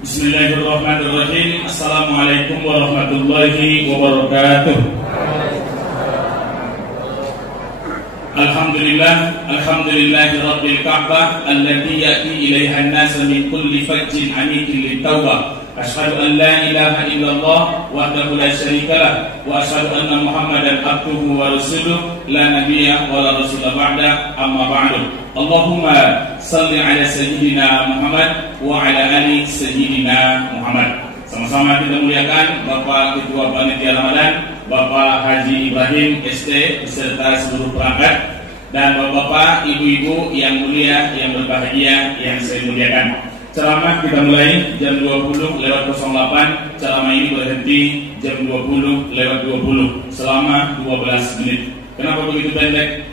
Bismillahirrahmanirrahim. Assalamualaikum warahmatullahi wabarakatuh. Alhamdulillahi rabbil ka'bah allati ya'ti ilaiha an-nas min kulli fajjin 'amiqin lit-taubah. Asyhadu an la ilaha illallah wahdahu la syarika lah wa asyhadu anna Muhammadan abduhu wa rasuluh la nabiyya wa la rasula ba'da, amma ba'du. Allahumma salli ala sayyidina Muhammad wa ala ali sayyidina Muhammad. Sama-sama kita muliakan Bapak Ketua Panitia Ramadan, Bapak Haji Ibrahim ST beserta seluruh perangkat, dan Bapak-bapak, ibu-ibu yang mulia, yang berbahagia, yang saya muliakan. Ceramah kita mulai jam 20:08. Ceramah ini berhenti jam 20:20 selama 12 menit. Kenapa begitu pendek?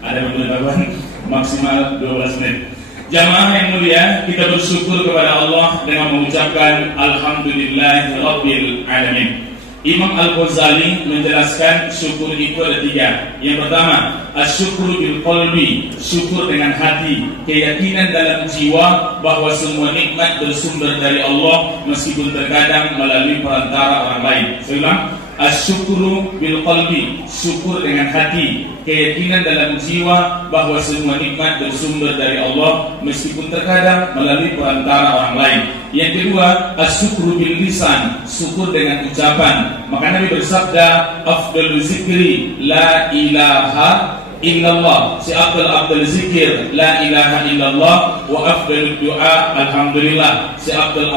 Ada pemberitahuan maksimal 12 menit. Jamaah yang mulia, kita bersyukur kepada Allah dengan mengucapkan Alhamdulillahirabbil alamin. Imam Al-Ghazali menjelaskan syukur itu ada 3. Yang pertama, asyukru bil qalbi, syukur dengan hati, keyakinan dalam jiwa bahwa semua nikmat bersumber dari Allah meskipun terkadang melalui perantara orang lain. Saya ulang, asyukru bil qalbi, syukur dengan hati, keyakinan dalam jiwa bahwa semua nikmat bersumber dari Allah meskipun terkadang melalui perantara orang lain. Yang kedua, asyukru bil lisan, syukur dengan ucapan. Maka Nabi bersabda, afdalu zikri la ilaha illallah, seafdal zikir la ilaha illallah, wa afdalu doa alhamdulillah, seafdal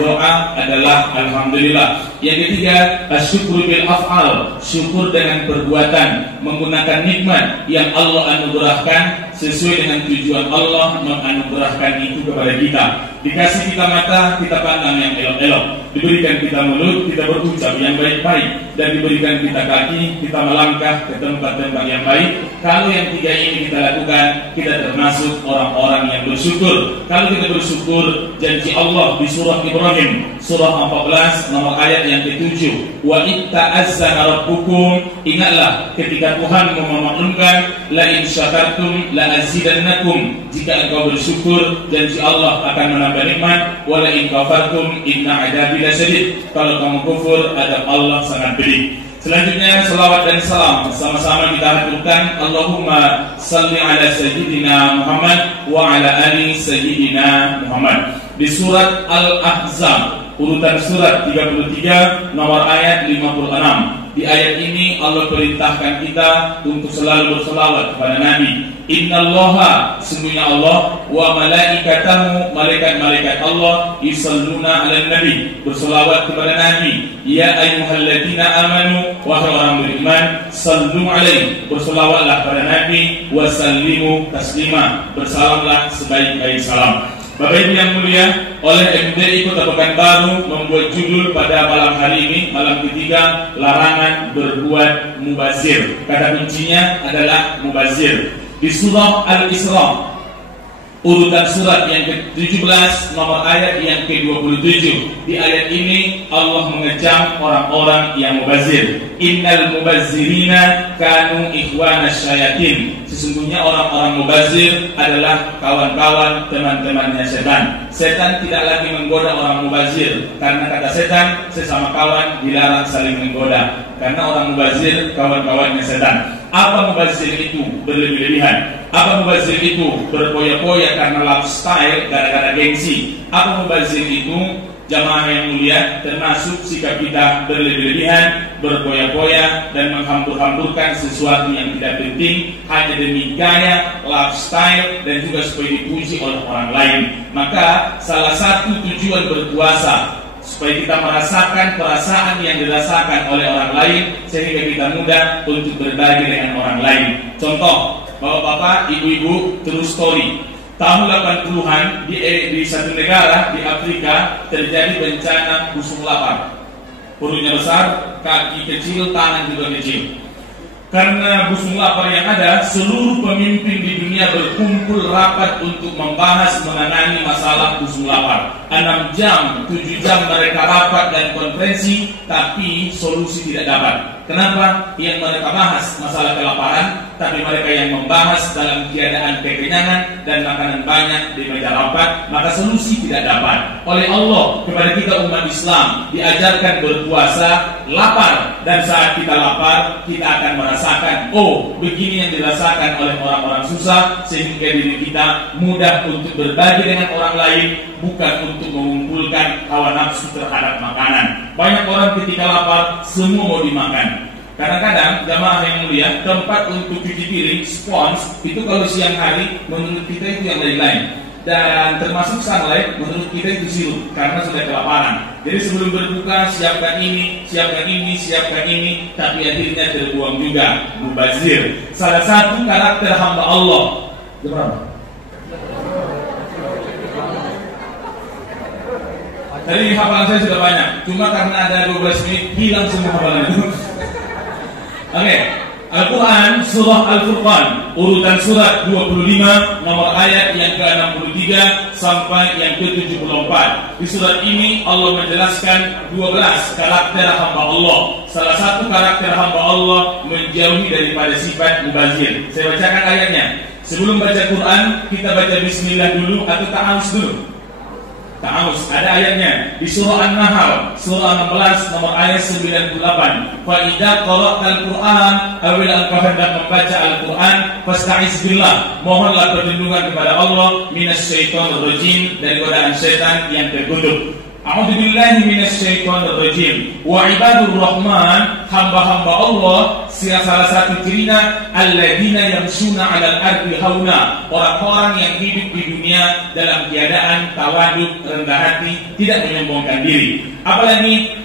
doa adalah alhamdulillah. Yang ketiga, asyukru bil af'al, syukur dengan perbuatan, menggunakan nikmat yang Allah anugerahkan sesuai dengan tujuan Allah menganugerahkan itu kepada kita. Dikasih kita mata, kita pandang yang elok-elok. Diberikan kita mulut, kita berucap yang baik-baik. Dan diberikan kita kaki, kita melangkah ke tempat-tempat yang baik. Kalau yang 3 ini kita lakukan, kita termasuk orang-orang yang bersyukur. Kalau kita bersyukur, janji Allah di surah Ibrahim, surah 14, nomor ayat yang ke-7. Wa itta'azzana rabbukum, ingatlah ketika Tuhan memaklumkan, la in syakartum la azidannakum, jika engkau bersyukur, janji Allah akan menambah nikmat, wala in kafartum inna adabi lasyadid, kalau kamu kufur adab Allah sangat pedih. Selanjutnya selawat dan salam sama-sama kita haturkan. Allahumma salli ala sayyidina Muhammad wa ala ali sayyidina Muhammad. Di surat Al-Ahzab, urutan surat 33, nomor ayat 56. Di ayat ini Allah perintahkan kita untuk selalu berselawat kepada Nabi. Innallaha, sesungguhnya Allah, wa malaikatahu, malaikat-malaikat Allah, yusalluna 'alan nabi, berselawat kepada Nabi. Ya ayyuhalladzina amanu, wahai orang beriman, sallu 'alaihi, berselawatlah pada Nabi, wa sallimu taslima, bersalamlah sebaik-baik salam. Bapak Ibu yang mulia, oleh MDI Kota Pekanbaru membuat judul pada malam hari ini, malam ketiga, larangan berbuat mubazir. Kata kuncinya adalah mubazir. Di surah Al-Isra, urutan surat yang ke-17, nomor ayat yang ke-27. Di ayat ini Allah mengecam orang-orang yang mubazir. Innal mubazzirina kanu ikhwana syayatin, sesungguhnya orang-orang mubazir adalah kawan-kawan teman-temannya setan. Setan tidak lagi menggoda orang mubazir, karena kata setan, sesama kawan dilarang saling menggoda, karena orang mubazir kawan-kawannya setan. Apa mubazir itu? Berlebih-lebihan. Apa mubazir itu? Berpoya-poya karena lifestyle, gara-gara gengsi. Apa mubazir itu? Jamaah yang mulia, termasuk sikap kita berlebih-lebihan, berpoya-poya, dan menghambur-hamburkan sesuatu yang tidak penting hanya demi gaya, lifestyle, dan juga supaya dipuji oleh orang lain. Maka salah satu tujuan berpuasa supaya kita merasakan perasaan yang dirasakan oleh orang lain, sehingga kita mudah untuk berbagi dengan orang lain. Contoh, bapak-bapak, ibu-ibu, true story. Tahun 80-an di satu negara di Afrika terjadi bencana busung lapar. Perutnya besar, kaki kecil, tangan juga kecil. Karena busung lapar yang ada, seluruh pemimpin di dunia berkumpul rapat untuk membahas mengenai masalah busung lapar. 6 jam, 7 jam mereka rapat dan konferensi, tapi solusi tidak dapat. Kenapa? Yang mereka bahas masalah kelaparan, tapi mereka yang membahas dalam keadaan kekenyangan dan makanan banyak di meja rapat, maka solusi tidak dapat. Oleh Allah kepada kita umat Islam diajarkan berpuasa, lapar, dan saat kita lapar kita akan merasakan, oh begini yang dirasakan oleh orang-orang susah, sehingga diri kita mudah untuk berbagi dengan orang lain, bukan untuk mengumpulkan hawa nafsu terhadap makanan. Banyak orang ketika lapar semua mau dimakan. Kadang-kadang jamaah yang mulia, tempat untuk cuci piring, spons, itu kalau siang hari menurut kita itu yang lain-lain. Dan termasuk sunlight menurut kita itu sirup karena sudah kelaparan. Jadi sebelum berbuka siapkan ini, siapkan ini, siapkan ini, tapi akhirnya terbuang juga, mubazir. Salah satu karakter hamba Allah. Berapa? Tadi hafalan saya sudah banyak, cuma karena ada 12 menit hilang semua hafalan itu. Oke, Al-Quran Surah Al-Furqan urutan surat 25 nomor ayat yang ke-63 sampai yang ke-74. Di surat ini Allah menjelaskan 12 karakter hamba Allah. Salah satu karakter hamba Allah menjauhi daripada sifat mubazir. Saya bacakan ayatnya. Sebelum baca Quran kita baca bismillah dulu atau ta'awuz dulu? Ta'awuz, ada ayatnya di surah An-Nahl surah 16 nomor ayat 98. Fa idza qara'tal Qur'an apabila engkau hendak membaca Al-Qur'an fasta'iz billah, mohonlah perlindungan kepada Allah minasyaitonir rajim, dari godaan setan yang terkutuk. A'udzu billahi minasyaitonir rajim. Wa ibadur rahman, hamba-hamba Allah salah satu cirinya alladzina yamshuna 'alal ardi hauna, orang-orang yang hidup di dunia dalam keadaan tawaduk, rendah hati, tidak menyombongkan diri. Apalagi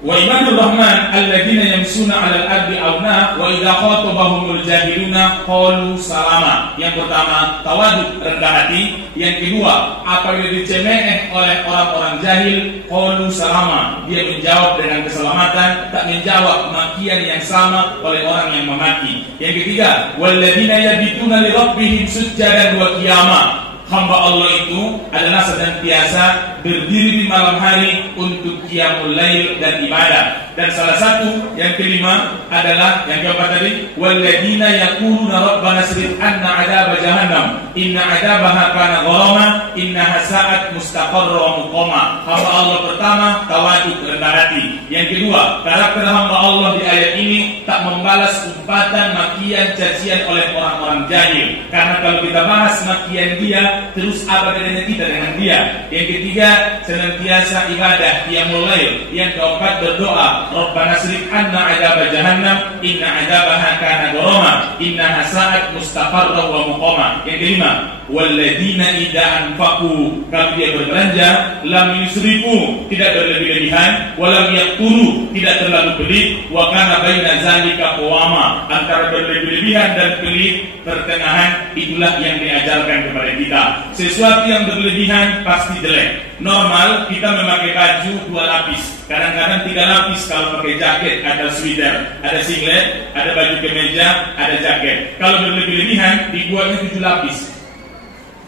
wa ibadur rahman alladzina yamshuna 'alal ardi hauna wa idza khatabahumul jahiluna qalu salama. Yang pertama tawaduk, rendah hati. Yang kedua, apabila dicemooh oleh orang-orang jahil, qalu salama, dia menjawab dengan keselamatan, tak menjawab makian yang sama oleh orang yang memaki. Yang ketiga, walladzina yabituna li rabbihim sujjadan wa qiyama, hamba Allah itu adalah senantiasa berdiri di malam hari untuk qiyamul lail dan ibadah. Dan salah satu yang kelima adalah yang keempat tadi, walladzina yaquluna rabbana srif 'anna 'adzaba jahannam inna 'adzabaha kana gharama innaha sa'at mustaqarra wa muqama. Hamba Allah pertama tawaduk, rendah hati. Yang kedua, karakter hamba Allah di ayat ini tak membalas umpatan, makian, cacian oleh orang-orang jahil. Karena kalau kita bahas makian dia, terus apa bedanya kita dengan dia? Yang ketiga, senantiasa ibadah, qiyamul lail. Yang keempat, berdoa, Rabbana srif 'anna 'adzaba jahannam inna 'adzabaha kana gharama innaha sa'at mustaqarra wa muqama. Yang kelima, walladzina idza anfaqu, kalau dia berbelanja, lam yusrifu, tidak berlebih-lebihan, wa lam yaqturu, tidak terlalu pelit, wa kana baina zalika qawama, antara berlebih-lebihan dan pelit pertengahan, itulah yang diajarkan kepada kita. Sesuatu yang berlebihan pasti jelek. Normal kita memakai baju 2 lapis, kadang-kadang 3 lapis kalau pakai jaket, ada sweater, ada singlet, ada baju kemeja, ada jaket. Kalau berlebih-lebihan dibuatnya 7 lapis.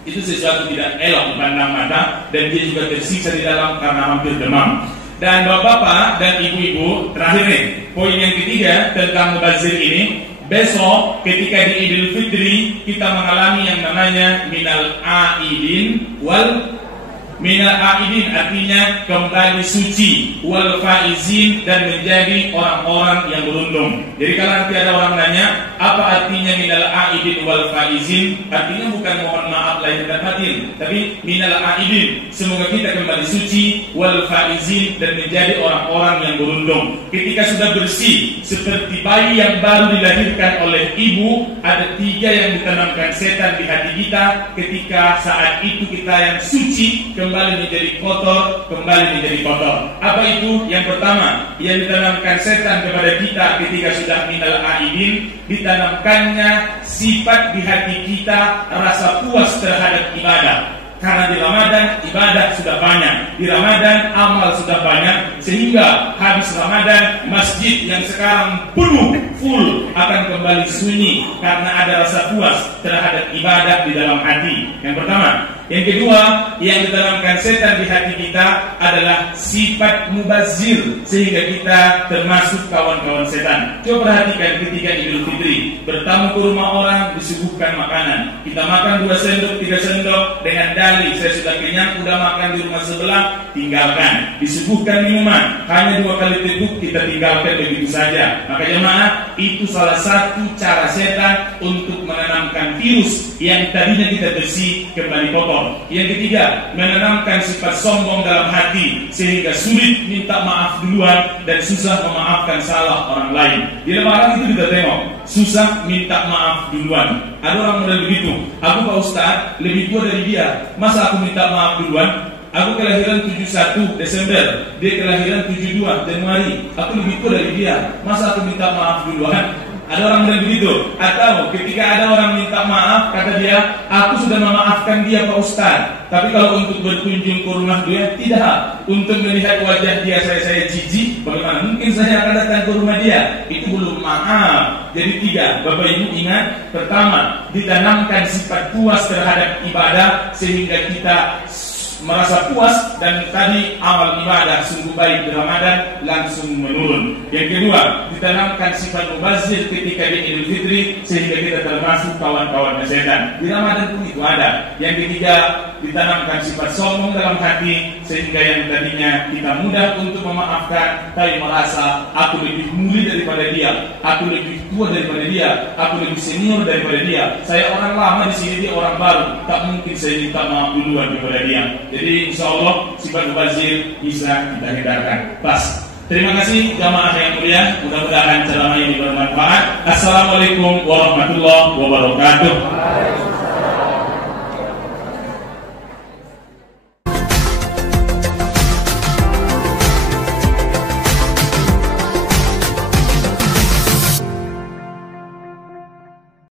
Itu sesuatu tidak elok dipandang mata, dan dia juga tersiksa di dalam karena hampir demam. Dan bapak-bapak dan ibu-ibu, terakhir nih, poin yang ketiga tentang mubazir ini. Besok ketika di Idul Fitri kita mengalami yang namanya minal aidin wal minal aidin, artinya kembali suci, wal faizin, dan menjadi orang-orang yang beruntung. Jadi kalau nanti ada orang nanya apa artinya minal aidin wal faizin, artinya bukan mohon maaf lahir dan batin, tapi minal aidin, semoga kita kembali suci, wal faizin, dan menjadi orang-orang yang beruntung. Ketika sudah bersih seperti bayi yang baru dilahirkan oleh ibu, ada 3 yang ditanamkan setan di hati kita. Ketika saat itu kita yang suci kembali menjadi kotor, kembali menjadi kotor. Apa itu? Yang pertama, yang ditanamkan setan kepada kita ketika sudah minal aidin, ditanamkannya sifat di hati kita rasa puas terhadap ibadah. Karena di Ramadan ibadah sudah banyak, di Ramadan amal sudah banyak, sehingga habis Ramadan masjid yang sekarang penuh full akan kembali sunyi karena ada rasa puas terhadap ibadah di dalam hati. Yang pertama. Yang kedua, yang ditanamkan setan di hati kita adalah sifat mubazir, sehingga kita termasuk kawan-kawan setan. Coba perhatikan ketika Idul Fitri, bertamu ke rumah orang, disuguhkan makanan. Kita makan 2 sendok, 3 sendok dengan dalih, saya sudah kenyang, udah makan di rumah sebelah, tinggalkan. Disuguhkan minuman, hanya 2 kali teguk, kita tinggalkan begitu saja. Maka jemaah, itu salah satu cara setan untuk menanamkan virus yang tadinya kita bersih kembali kotor. Yang ketiga, menanamkan sifat sombong dalam hati, sehingga sulit minta maaf duluan dan susah memaafkan salah orang lain. Di Lebaran itu kita tengok, susah minta maaf duluan. Ada orang model begitu, aku Pak Ustaz lebih tua dari dia, masa aku minta maaf duluan? Aku kelahiran 71 Desember, dia kelahiran 72 Januari, aku lebih tua dari dia, masa aku minta maaf duluan? Ada orang yang begitu. Atau ketika ada orang minta maaf, kata dia, aku sudah memaafkan dia Pak Ustaz, tapi kalau untuk berkunjung ke rumah dia, tidak. Untuk melihat wajah dia, saya jijik, bagaimana mungkin saya akan datang ke rumah dia? Itu belum maaf. Jadi 3, Bapak Ibu ingat, pertama, ditanamkan sifat puas terhadap ibadah, sehingga kita merasa puas, dan tadi amal ibadah sungguh baik di Ramadan langsung menurun. Yang kedua, ditanamkan sifat mubazir ketika di Idul Fitri, sehingga kita termasuk kawan-kawan setan. Di Ramadan pun itu ada. Yang ketiga, ditanamkan sifat sombong dalam hati, sehingga yang tadinya kita mudah untuk memaafkan, tapi merasa aku lebih mulia daripada dia, aku lebih tua daripada dia, aku lebih senior daripada dia, saya orang lama di sini, dia orang baru, tak mungkin saya minta maaf duluan daripada dia. Jadi insya Allah sifat mubazir bisa kita hindarkan. Pas. Terima kasih jamaah yang mulia. Mudah-mudahan ceramah ini bermanfaat. Assalamualaikum warahmatullahi wabarakatuh.